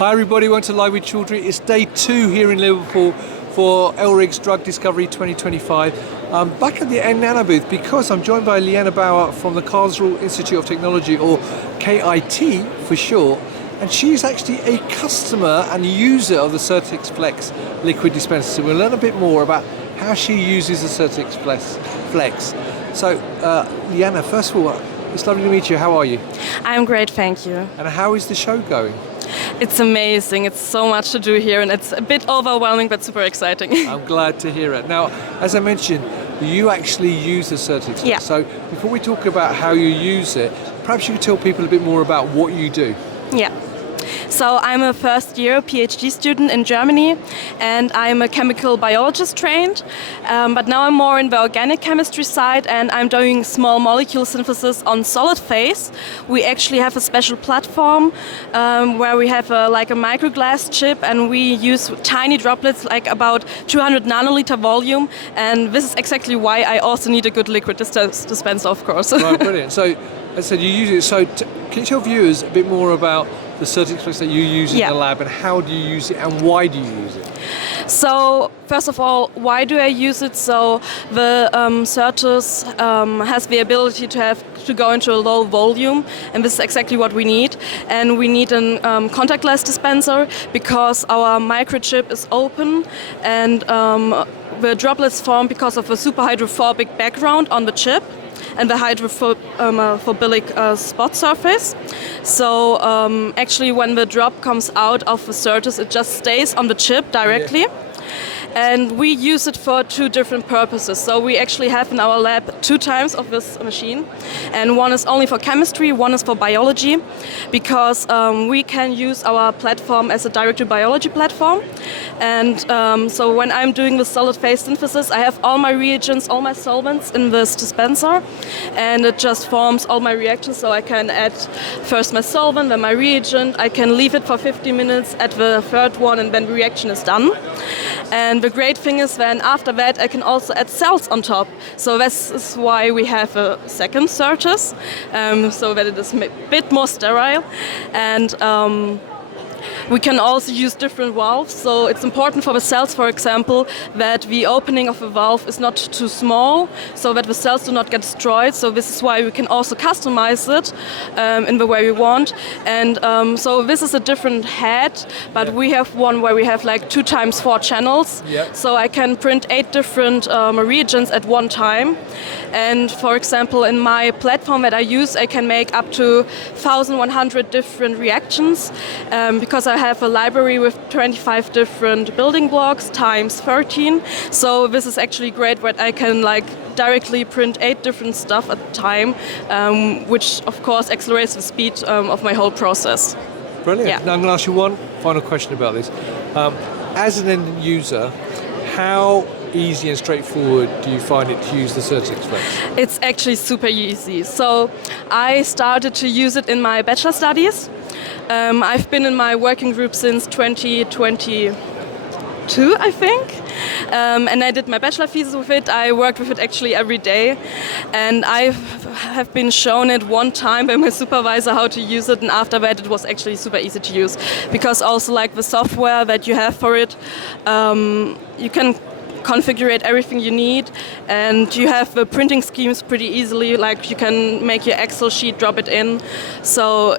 Hi everybody, welcome to Live with Chaudhry. It's day 2 here in Liverpool for LRIG's Drug Discovery 2025. I'm back at the nNano booth because I'm joined by Liana Bauer from the Karlsruhe Institute of Technology, or KIT for short, and she's actually a customer and user of the CERTUS FLEX liquid dispenser. So we'll learn a bit more about how she uses the CERTUS FLEX. So Liana, first of all, it's lovely to meet you. How are you? I'm great, thank you. And how is the show going? It's amazing. It's so much to do here and it's a bit overwhelming but super exciting. I'm glad to hear it. Now, as I mentioned, you actually use the CERTUS FLEX. Yeah. So before we talk about how you use it, perhaps you could tell people a bit more about what you do. Yeah. So I'm a first year PhD student in Germany and I'm a chemical biologist trained, but now I'm more in the organic chemistry side and I'm doing small molecule synthesis on solid phase. We actually have a special platform where we have like a microglass chip and we use tiny droplets like about 200 nanoliter volume, and this is exactly why I also need a good liquid dispenser, of course. Right, brilliant. So, as I said, you use it. So can you tell viewers a bit more about the CERTUS FLEX that you use in the lab, and how do you use it and why do you use it? So first of all, why do I use it? So the CERTUS has the ability to go into a low volume, and this is exactly what we need. And we need a contactless dispenser because our microchip is open and the droplets form because of a superhydrophobic background on the chip and the hydrophilic spot surface. So actually when the drop comes out of the CERTUS, it just stays on the chip directly. Yeah. And we use it for 2 different purposes. So we actually have in our lab 2 types of this machine, and one is only for chemistry, one is for biology, because we can use our platform as a direct-to-biology platform. And so when I'm doing the solid phase synthesis, I have all my reagents, all my solvents in this dispenser, and it just forms all my reactions. So I can add first my solvent, then my reagent. I can leave it for 50 minutes at the third one, and then the reaction is done. And the great thing is then after that I can also add cells on top. So this is why we have a second CERTUS, so that it is a bit more sterile. And we can also use different valves, so it's important for the cells, for example, that the opening of the valve is not too small, so that the cells do not get destroyed. So this is why we can also customize it in the way we want. And so this is a different head, but we have one where we have like 2 times 4 channels. So I can print 8 different reagents at one time. And for example, in my platform that I use, I can make up to 1,100 different reactions, because I have a library with 25 different building blocks times 13. So this is actually great that I can like directly print 8 different stuff at a time, which of course accelerates the speed of my whole process. Brilliant. Yeah. Now I'm going to ask you one final question about this. As an end user, how easy and straightforward do you find it to use the CERTUS FLEX? It's actually super easy. So I started to use it in my bachelor studies. I've been in my working group since 2022, I think. And I did my bachelor thesis with it. I worked with it actually every day. And I have been shown it one time by my supervisor how to use it. And after that, it was actually super easy to use. Because also like the software that you have for it, you can configure everything you need, and you have the printing schemes pretty easily. Like you can make your Excel sheet, drop it in. So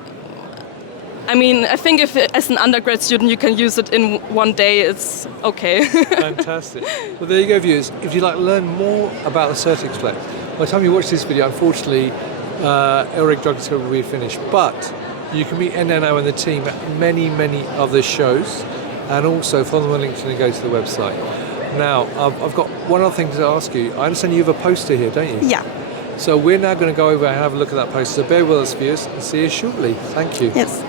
I mean, I think if as an undergrad student you can use it in one day, it's okay. Fantastic. Well, there you go, viewers. If you'd like to learn more about the CERTUS FLEX, by the time you watch this video, unfortunately, LRIG Drug Discovery will be finished. But you can meet nNano and the team at many, many other shows, and also follow them on LinkedIn and go to the website. Now, I've got one other thing to ask you. I understand you have a poster here, don't you? Yeah. So we're now going to go over and have a look at that poster. So bear with us, viewers, and see you shortly. Thank you. Yes.